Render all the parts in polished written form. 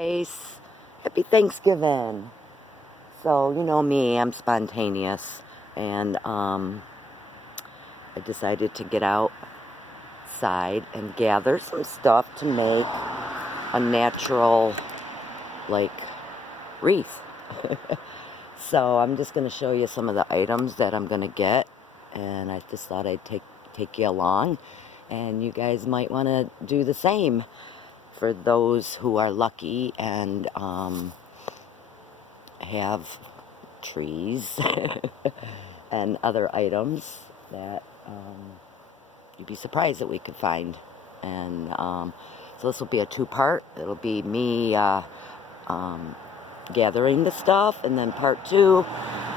Guys, happy Thanksgiving. So, you know me, I'm spontaneous. And I decided to get outside and gather some stuff to make a natural, like, wreath. So I'm just going to show you some of the items that I'm going to get. And I just thought I'd take you along. And you guys might want to do the same for those who are lucky and have trees and other items that you'd be surprised that we could find. And so this will be a two-part. It'll be me gathering the stuff, and then part two,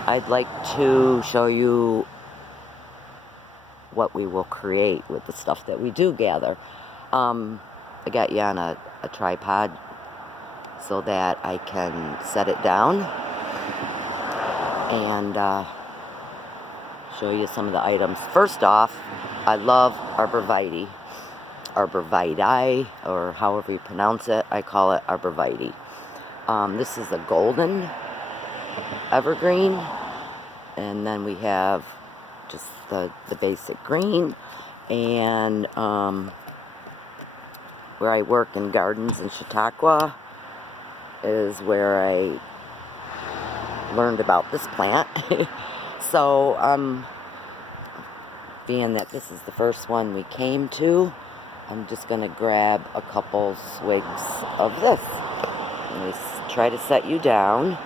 I'd like to show you what we will create with the stuff that we do gather. I got you on a tripod so that I can set it down and show you some of the items. First off, I love arborvitae, or however you pronounce it. I call it arborvitae. This is a golden evergreen, and then we have just the basic green, and where I work in gardens in Chautauqua is where I learned about this plant. So being that this is the first one we came to, I'm just going to grab a couple swigs of this. Let me try to set you down.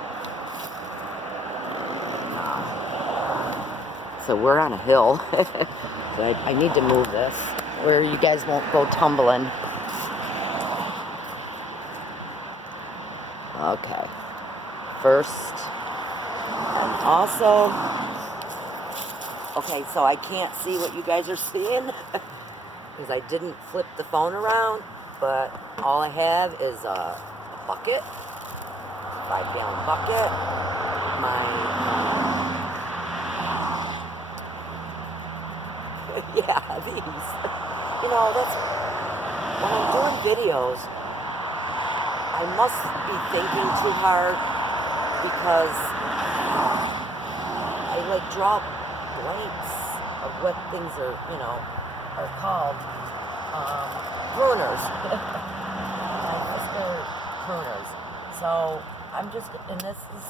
So we're on a hill. So I need to move this where you guys won't go tumbling. Okay. First, and also, okay, so I can't see what you guys are seeing because I didn't flip the phone around, but all I have is a bucket, 5-gallon bucket, my, yeah, these, you know, that's, when I'm doing videos, I must be thinking too hard because I like draw blanks of what things are, you know, are called pruners. They're pruners. So I'm just, and this is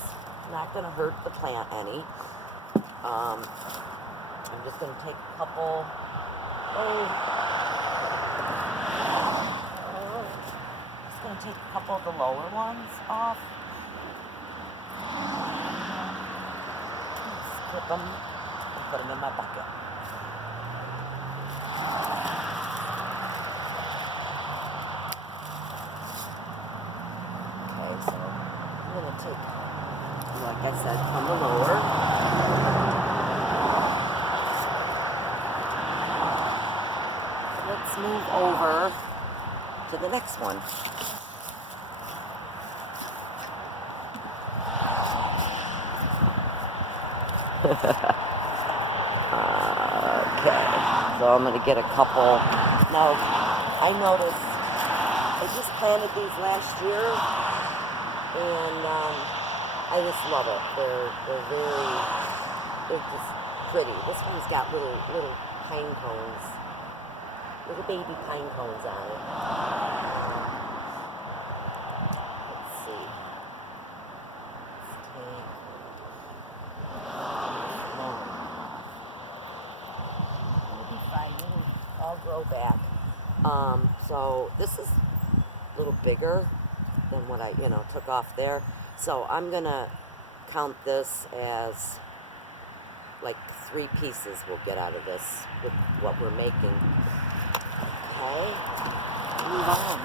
not going to hurt the plant any. I'm just going to take a couple. Going to take a couple of the lower ones off. Just clip them and put them in my bucket. Okay, so I'm going to take, like I said, from the lower. Let's move over to the next one. Okay, so I'm going to get a couple. Now, I noticed I just planted these last year, and I just love it. They're just pretty. This one's got little pine cones, little baby pine cones on it. Let's see. I'll grow back. So this is a little bigger than what I, took off there. So I'm gonna count this as like 3 pieces we'll get out of this with what we're making. Okay, move on.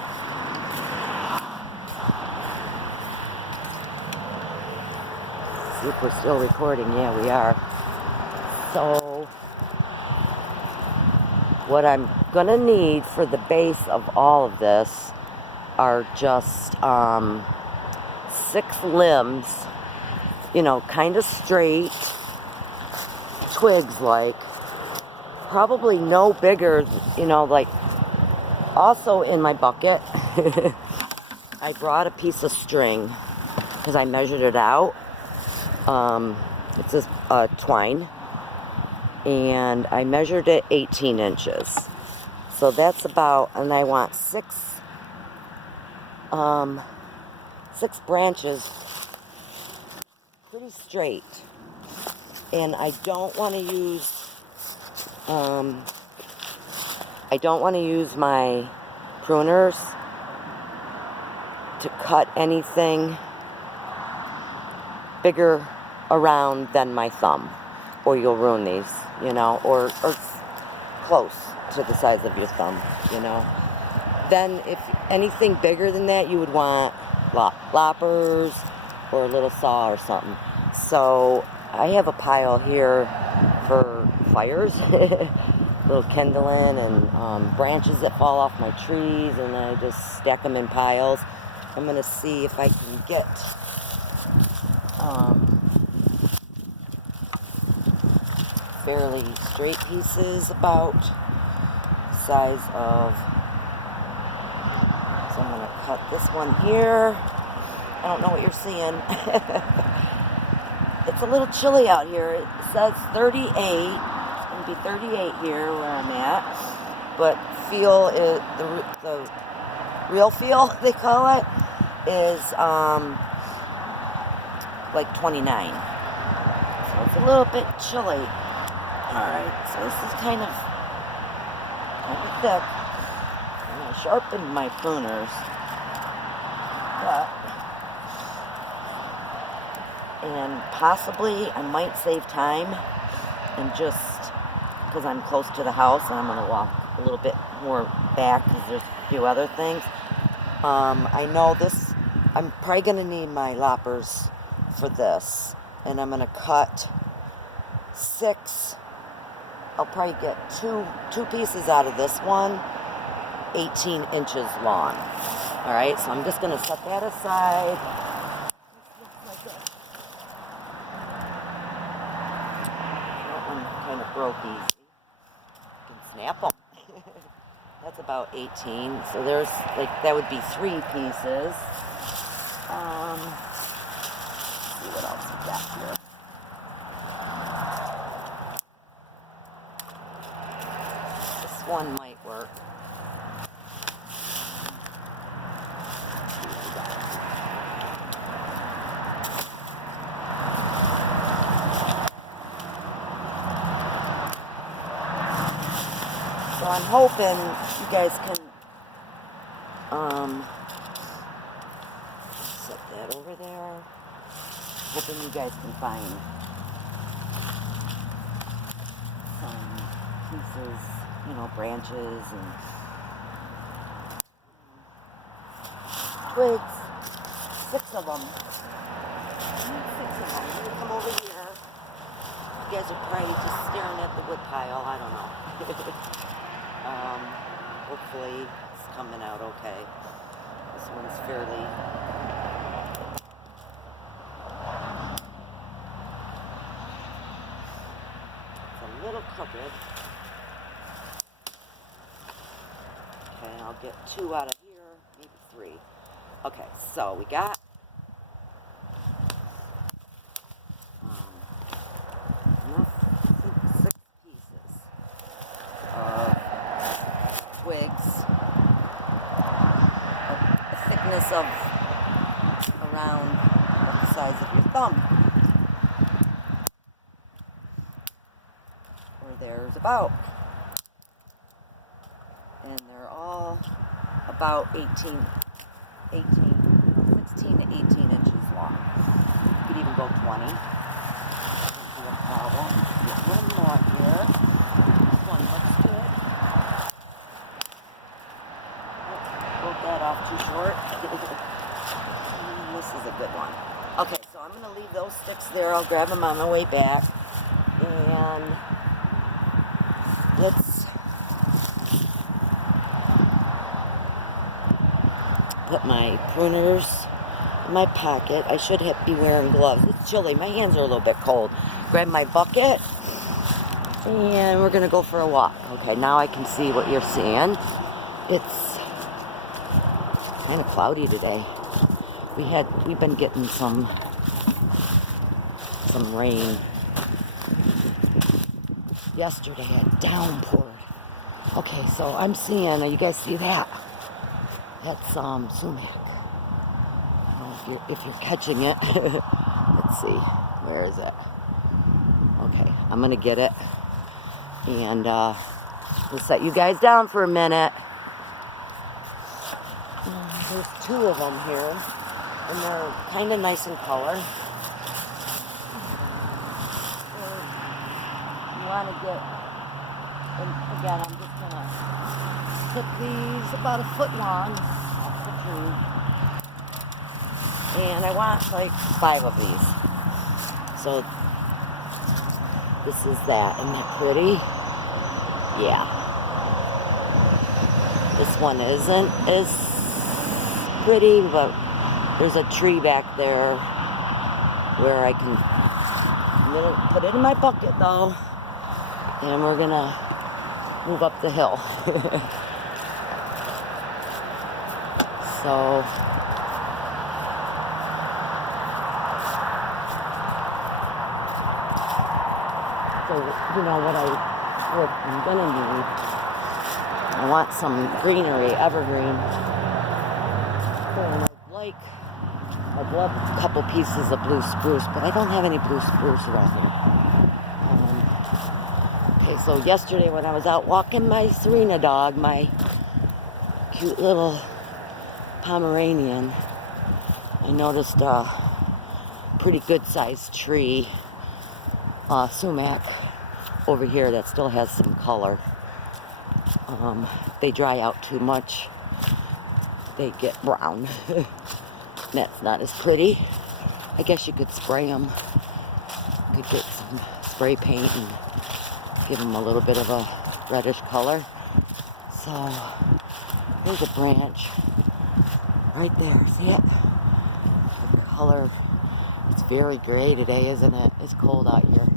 See if we're still recording. Yeah, we are. So what I'm going to need for the base of all of this are just 6 limbs, kind of straight, twigs like, probably no bigger, like, also in my bucket, I brought a piece of string because I measured it out. It's this twine, and I measured it 18 inches. So that's about, and I want six branches pretty straight. And I don't want to use my pruners to cut anything bigger around than my thumb, or you'll ruin these, you know, or close to the size of your thumb, you know. Then if anything bigger than that, you would want loppers or a little saw or something. So I have a pile here for fires, little kindling and branches that fall off my trees, and I just stack them in piles. I'm going to see if I can get fairly straight pieces about the size of, so I'm going to cut this one here. I don't know what you're seeing. It's a little chilly out here. It says 38. It's going to be 38 here where I'm at. But feel is the real feel, they call it, is like 29. So it's a little bit chilly. Alright, so this is kind of thick. I'm going to sharpen my pruners. And possibly I might save time and just, because I'm close to the house and I'm going to walk a little bit more back because there's a few other things. I know this, I'm probably going to need my loppers for this, and I'm going to cut 6. I'll probably get two pieces out of this one, 18 inches long. Alright, so I'm just going to set that aside. That one kind of broke easy. You can snap them. That's about 18. So there's, like, that would be 3 pieces. Let's see what else we got here. One might work. So I'm hoping you guys can set that over there. Hoping you guys can find some pieces, you know, branches and twigs. 6 of them. I need 6 of them. I'm gonna come over here. You guys are probably just staring at the wood pile. I don't know. Hopefully it's coming out okay. This one's fairly... It's a little crooked. Okay, I'll get 2 out of here, maybe 3. Okay, so we got enough 6 pieces of twigs, a thickness of around the size of your thumb, or there's about. And they're all about 16 to 18 inches long. You could even go 20. No problem. Get one more here. This one looks good. Broke that off too short. This is a good one. Okay, so I'm going to leave those sticks there. I'll grab them on my way back. And let's put my pruners in my pocket. I should be wearing gloves. It's chilly. My hands are a little bit cold. Grab my bucket, and we're going to go for a walk. Okay, now I can see what you're seeing. It's kind of cloudy today. We've been getting some rain. Yesterday a downpour. Okay, so I'm seeing, you guys see that? That's sumac. I don't know if you're catching it. Let's see. Where is it? Okay, I'm gonna get it. And we'll set you guys down for a minute. There's two of them here. And they're kind of nice in color. You want to get, and again, I'm just going to clip these about a foot long off the tree. And I want like 5 of these. So this is that. Isn't that pretty? Yeah. This one isn't as pretty, but there's a tree back there where I can, I'm gonna put it in my bucket though, and we're gonna move up the hill. So you know what I'm gonna need. I want some greenery, evergreen. And I'd love a couple pieces of blue spruce, but I don't have any blue spruce around here. Okay, so yesterday when I was out walking my Serena dog, my cute little Pomeranian, I noticed a pretty good sized tree, sumac, over here that still has some color. They dry out too much, they get brown. That's not as pretty. I guess you could spray them. You could get some spray paint and give them a little bit of a reddish color. So there's a branch right there. See it? The color. It's very gray today, isn't it? It's cold out here.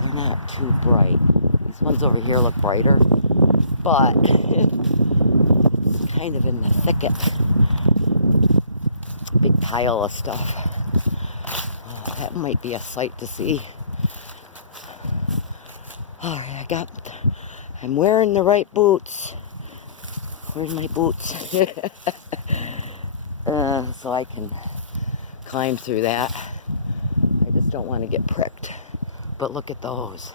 They're not too bright. These ones over here look brighter, but it's kind of in the thicket. Big pile of stuff. Oh, that might be a sight to see. Alright, I'm wearing the right boots. Where's my boots? So I can climb through that. I just don't want to get pricked. But look at those.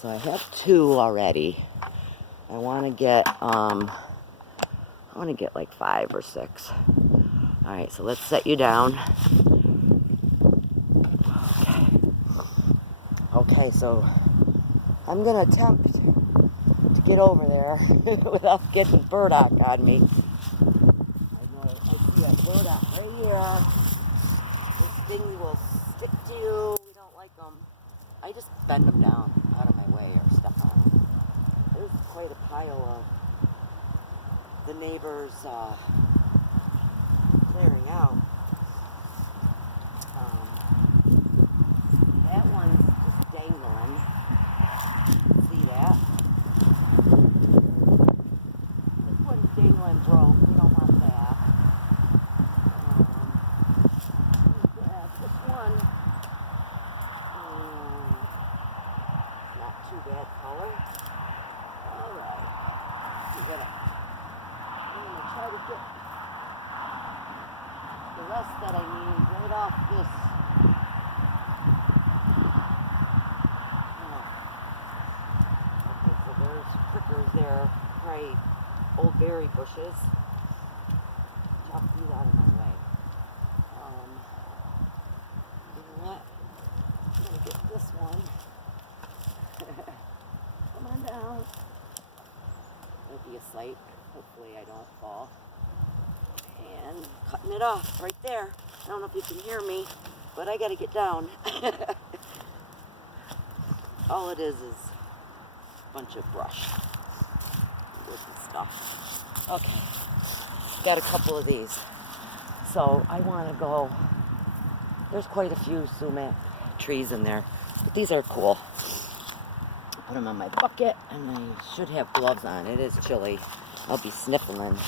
So I have 2 already. I want to get like 5 or 6. All right, so let's set you down. Okay, so I'm gonna attempt to get over there without getting burdock on me. I see a burdock right here. This thing will stick to you. We don't like them. I just bend them down out of my way or step on them. There's quite a pile of the neighbors clearing out. That one's just dangling. See that? This one's dangling broke. We don't want that. This one. Not too bad color. Alright. I'm gonna try to get the rest that I need right off this. Okay, so there's prickers there, right? Old berry bushes. Chop these out of my way. You know what? I'm gonna get this one. Come on down. It'll be a sight. Hopefully I don't fall. And cutting it off right there. I don't know if you can hear me, but I gotta get down. All it is a bunch of brush. Wood and stuff. Okay. Got a couple of these. So I wanna go. There's quite a few sumac trees in there. But these are cool. Put them on my bucket, and I should have gloves on. It is chilly. I'll be sniffling.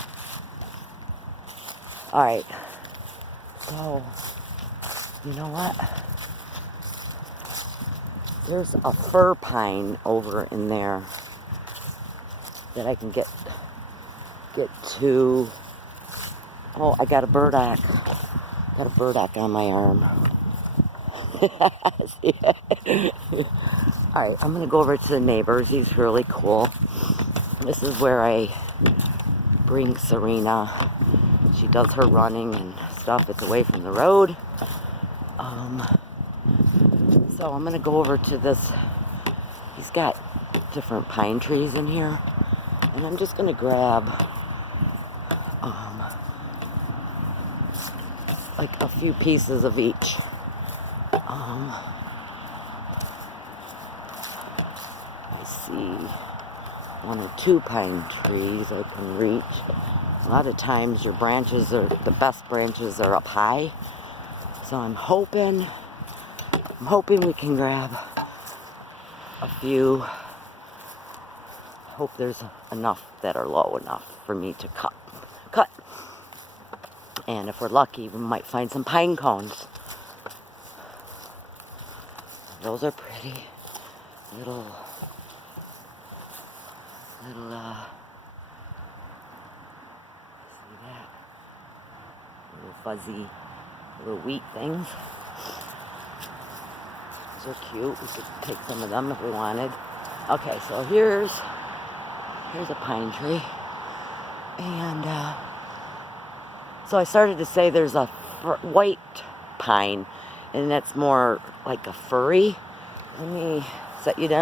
Alright. So, you know what? There's a fir pine over in there that I can get to. Oh, I got a burdock. Got a burdock on my arm. Alright, I'm going to go over to the neighbors. He's really cool. This is where I bring Serena. She does her running and stuff. It's away from the road. So I'm going to go over to this. He's got different pine trees in here. And I'm just going to grab like a few pieces of each. I see 1 or 2 pine trees I can reach. A lot of times your branches are, the best branches are up high. So I'm hoping we can grab a few. Hope there's enough that are low enough for me to cut. And if we're lucky, we might find some pine cones. Those are pretty. Little, see that? Little fuzzy, little wheat things. Those are cute. We could take some of them if we wanted. Okay, so here's a pine tree. And so I started to say there's a white pine, and that's more like a furry. Let me set you down